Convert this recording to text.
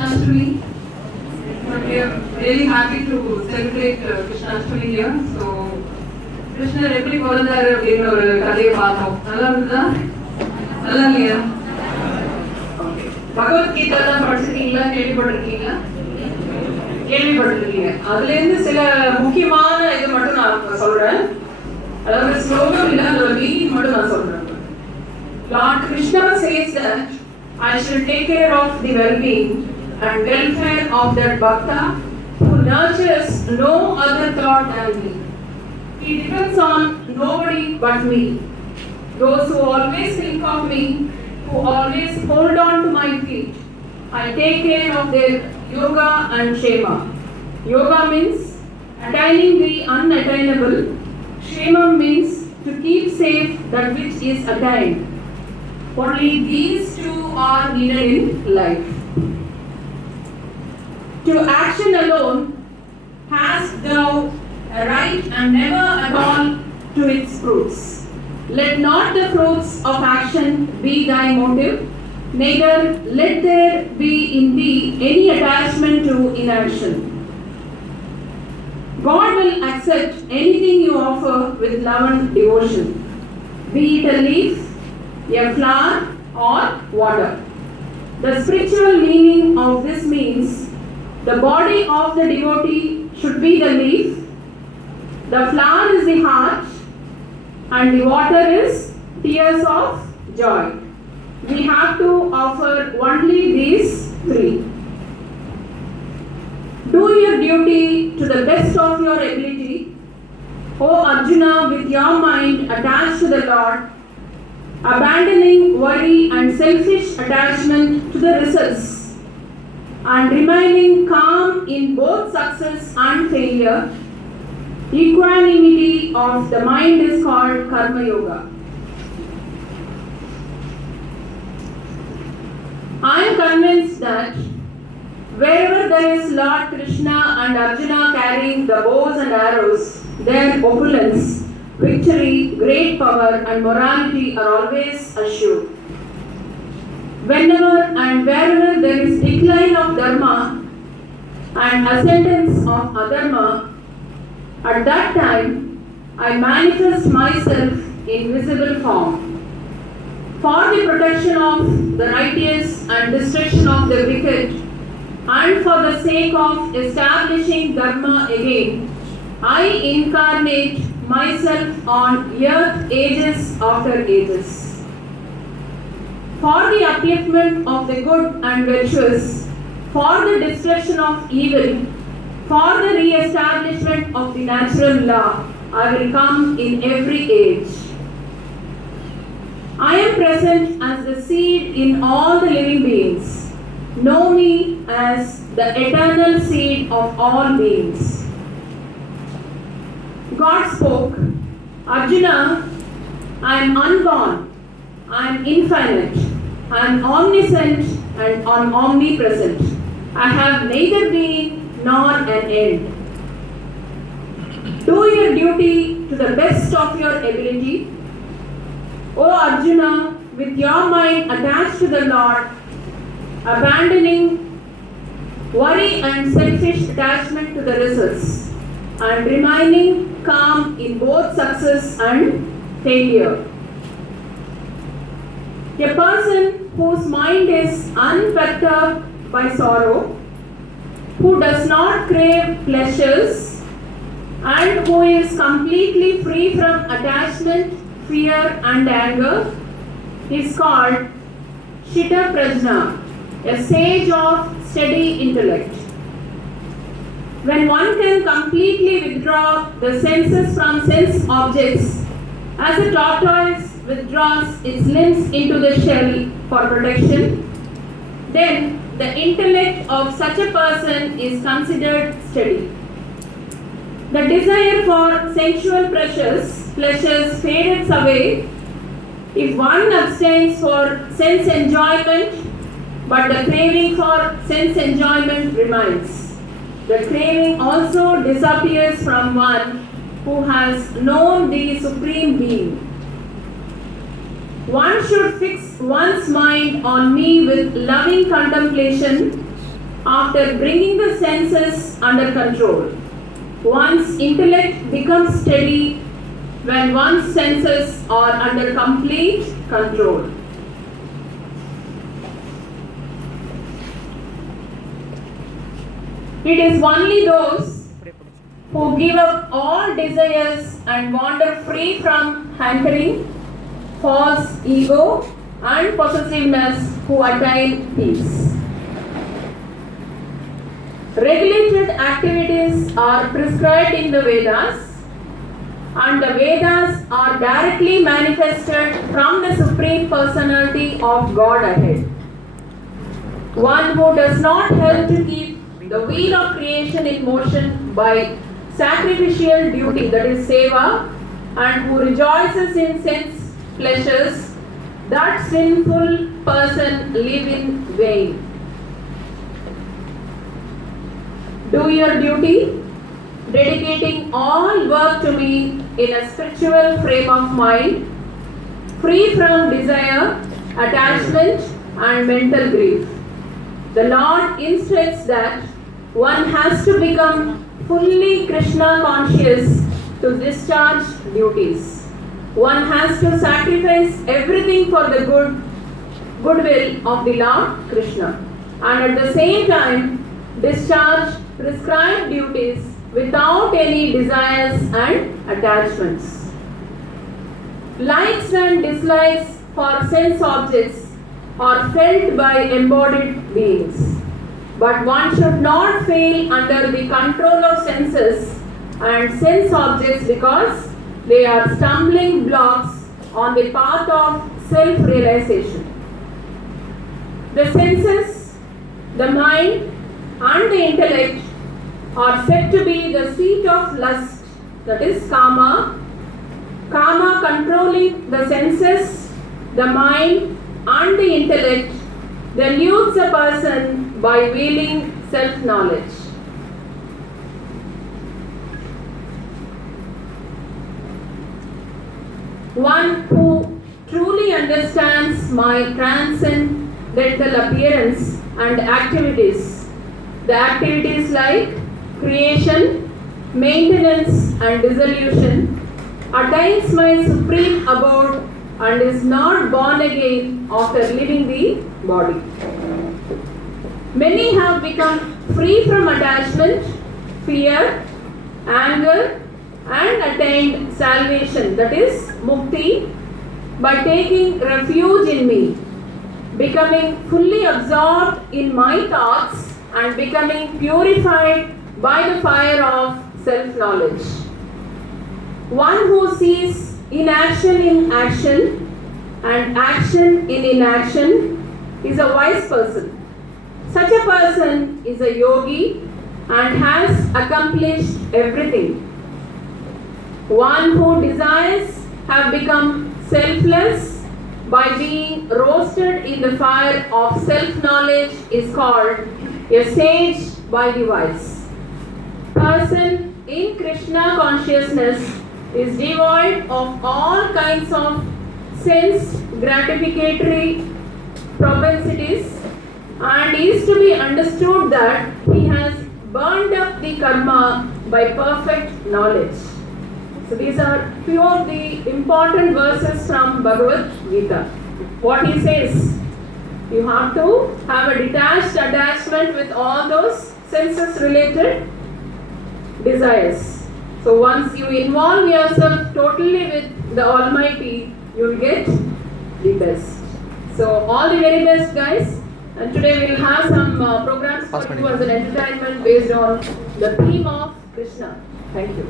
Krishnastami. But we are really happy to celebrate Krishnastami here. So, கிருஷ்ணர் எப்படி பிறந்தாரு அப்படின்னு ஒரு கதையை பார்த்தோம். நல்லா இருந்ததா? நல்லா இல்லையா? பகவத்கீதா தான் படிச்சிருக்கீங்களா? கேள்விப்பட்டிருக்கீங்களா? கேள்விப்பட்டிருக்கீங்க. அதுல இருந்து சில முக்கியமான இது மட்டும் நான் சொல்றேன். அதாவது ஸ்லோகம் இல்ல, அதோட மீனிங் மட்டும் நான் சொல்றேன். Lord Krishna says that I shall take care of the well-being and welfare of that bhakta who nurtures no other thought than me. He depends on nobody but me. Those who always think of me, who always hold on to my feet, I take care of their yoga and kshema. Yoga means attaining the unattainable. Kshema means to keep safe that which is attained. Only these two are needed in life. To action alone hast thou a right and never at all to its fruits. Let not the fruits of action be thy motive, neither let there be in thee any attachment to inaction. God will accept anything you offer with love and devotion, be it a leaf, a flower or water. The spiritual meaning of this means the body of the devotee should be the leaf, the flower is the heart, and the water is tears of joy. We have to offer only these three. Do your duty to the best of your ability, O Arjuna, with your mind attached to the Lord, abandoning worry and selfish attachment to the results, and remaining calm in both success and failure. Equanimity of the mind is called Karma Yoga. I am convinced that wherever there is Lord Krishna and Arjuna carrying the bows and arrows, their opulence, victory, great power and morality are always assured. Whenever and wherever there is decline of dharma and ascendance of adharma, at that time I manifest myself in visible form. For the protection of the righteous and destruction of the wicked, and for the sake of establishing dharma again, I incarnate myself on earth ages after ages. For the upliftment of the good and virtuous, for the destruction of evil, for the re-establishment of the natural law, I will come in every age. I am present as the seed in all the living beings. Know me as the eternal seed of all beings. God spoke, Arjuna, I am unborn, I am infinite, I am omniscient and omnipresent. I have neither being nor an end. Do your duty to the best of your ability. O Arjuna, with your mind attached to the Lord, abandoning worry and selfish attachment to the results, and remaining calm in both success and failure. A person whose mind is unperturbed by sorrow, who does not crave pleasures, and who is completely free from attachment, fear and anger, is called Shitaprajna, a sage of steady intellect. When one can completely withdraw the senses from sense objects, as a tortoise withdraws its limbs into the shell for protection, then the intellect of such a person is considered steady. The desire for sensual pleasures fades away if one abstains for sense enjoyment, but the craving for sense enjoyment remains. The craving also disappears from one who has known the Supreme Being. One should fix one's mind on me with loving contemplation after bringing the senses under control. One's intellect becomes steady when one's senses are under complete control. It is only those who give up all desires and wander free from hankering, false ego, and possessiveness who attain peace. Regulated activities are prescribed in the Vedas, and the Vedas are directly manifested from the Supreme Personality of Godhead. One who does not help to keep the wheel of creation in motion by sacrificial duty, that is seva, and who rejoices in sense pleasures, that sinful person live in vain. Do your duty, dedicating all work to me in a spiritual frame of mind, free from desire, attachment, and mental grief. The Lord instructs that one has to become fully Krishna conscious to discharge duties. One has to sacrifice everything for the goodwill of the Lord Krishna, and at the same time discharge prescribed duties without any desires and attachments. Likes and dislikes for sense objects are felt by embodied beings, but one should not fail under the control of senses and sense objects because they are stumbling blocks on the path of self-realization. The senses, the mind, and the intellect are said to be the seat of lust, that is kama. Kama controlling the senses, the mind, and the intellect deludes a person by veiling self-knowledge. One who truly understands my transcendental appearance and activities, the activities like creation, maintenance, and dissolution, attains my supreme abode and is not born again after leaving the body. Many have become free from attachment, fear, anger, and attained salvation, that is mukti, by taking refuge in me, becoming fully absorbed in my thoughts and becoming purified by the fire of self-knowledge. One who sees inaction in action and action in inaction is a wise person. Such a person is a yogi and has accomplished everything. One who desires have become selfless by being roasted in the fire of self-knowledge is called a sage by the wise. Person in Krishna consciousness is devoid of all kinds of sense gratificatory propensities and is to be understood that he has burned up the karma by perfect knowledge. So these are few of the important verses from Bhagavad Gita. What he says, you have to have a detached attachment with all those senses related desires. So once you involve yourself totally with the Almighty, you will get the best. So all the very best, guys. And today we will have some programs for you as an entertainment based on the theme of Krishna. Thank you.